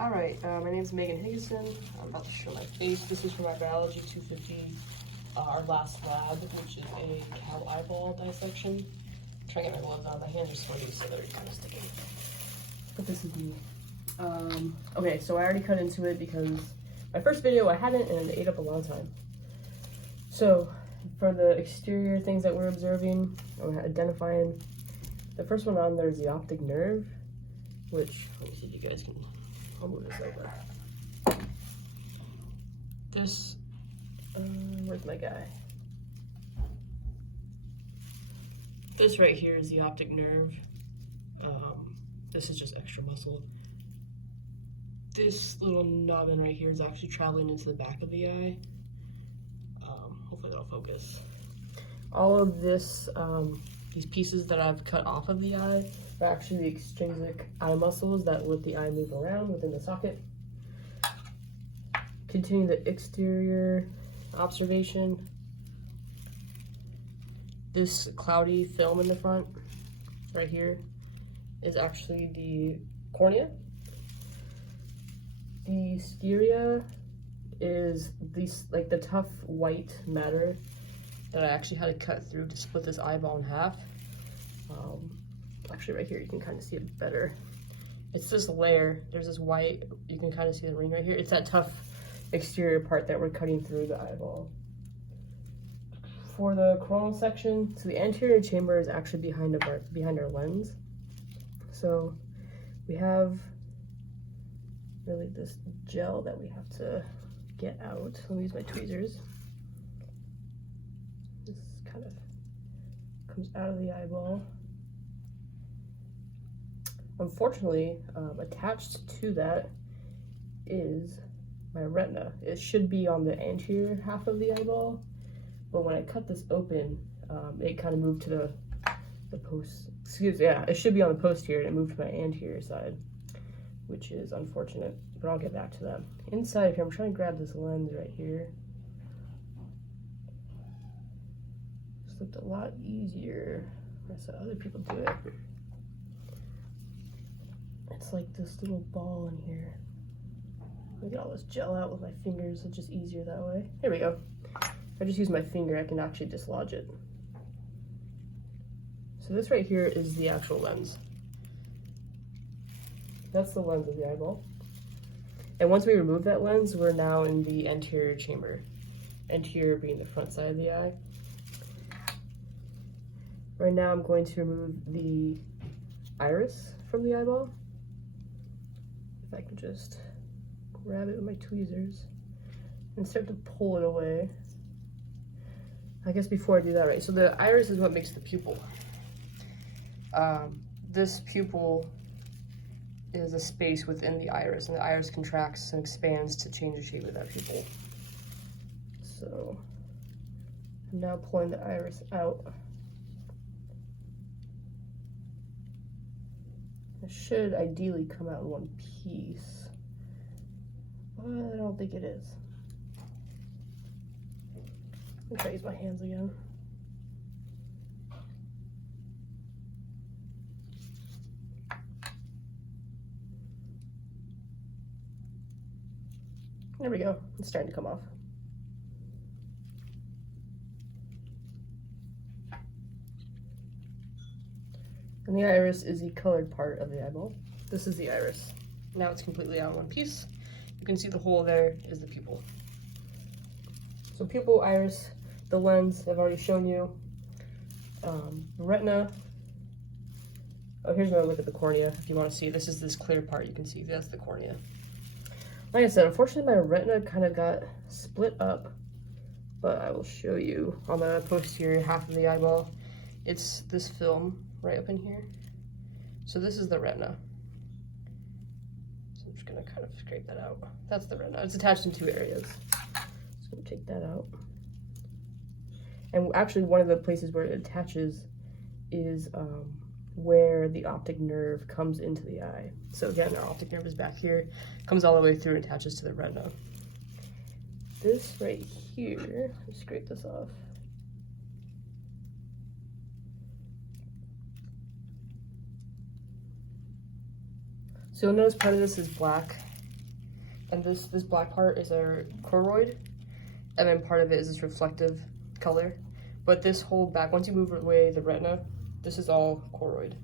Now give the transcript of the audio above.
Alright, my name's Megan Higginson. I'm about to show my face. This is for my biology 250, our last lab, which is a cow eyeball dissection. I'm trying to get my gloves on. My hands are sweaty, so they're kind of sticky. But this is me. Okay, so I already cut into it because my first video I hadn't, and it ate up a lot of time. So, for the exterior things that we're observing, I'm identifying, the first one on there is the optic nerve, which, let me see if you guys can, I'll move this over. This, where's my guy? This right here is the optic nerve. This is just extra muscle. This little noggin right here is actually traveling into the back of the eye. Hopefully that'll focus. All of this, these pieces that I've cut off of the eye are actually the extrinsic eye muscles that let the eye move around within the socket. Continue the exterior observation. This cloudy film in the front, right here, is actually the cornea. The scleria is these, like, the tough white matter that I actually had to cut through to split this eyeball in half. Actually right here you can kind of see it better. It's this layer, there's this white, you can kind of see the ring right here. It's that tough exterior part that we're cutting through the eyeball. For the coronal section, so the anterior chamber is actually behind our lens. So we have really this gel that we have to get out. Let me use my tweezers. This kind of comes out of the eyeball. Unfortunately, attached to that is my retina. It should be on the anterior half of the eyeball, but when I cut this open, it kind of moved to the post. It should be on the posterior, and it moved to my anterior side, which is unfortunate, but I'll get back to that. Inside here, I'm trying to grab this lens right here. This looked a lot easier when I saw other people do it. It's like this little ball in here. I get all this gel out with my fingers, it's just easier that way. Here we go. If I just use my finger, I can actually dislodge it. So this right here is the actual lens. That's the lens of the eyeball. And once we remove that lens, we're now in the anterior chamber. Anterior being the front side of the eye. Right now I'm going to remove the iris from the eyeball. If I can just grab it with my tweezers and start to pull it away. I guess before I do that, right, so the iris is what makes the pupil. This pupil is a space within the iris, and the iris contracts and expands to change the shape of that pupil. So I'm now pulling the iris out. It should ideally come out in one piece, but I don't think it is. Let me try to use my hands again. There we go, it's starting to come off. And the iris is the colored part of the eyeball. This is the iris. Now it's completely out in one piece. You can see the hole there is the pupil. So pupil, iris, the lens I've already shown you. Retina. Oh, here's another look at the cornea if you want to see. This is this clear part, you can see that's the cornea. Like I said, unfortunately my retina kind of got split up, but I will show you on the posterior half of the eyeball. It's this film right up in here. So this is the retina. So I'm just gonna kind of scrape that out. That's the retina. It's attached in two areas. Just gonna take that out. And actually one of the places where it attaches is where the optic nerve comes into the eye. So again, our optic nerve is back here, comes all the way through and attaches to the retina. This right here, let's scrape this off. So you'll notice part of this is black. And this black part is our choroid, and then part of it is this reflective color. But this whole back, once you move away the retina, this is all choroid.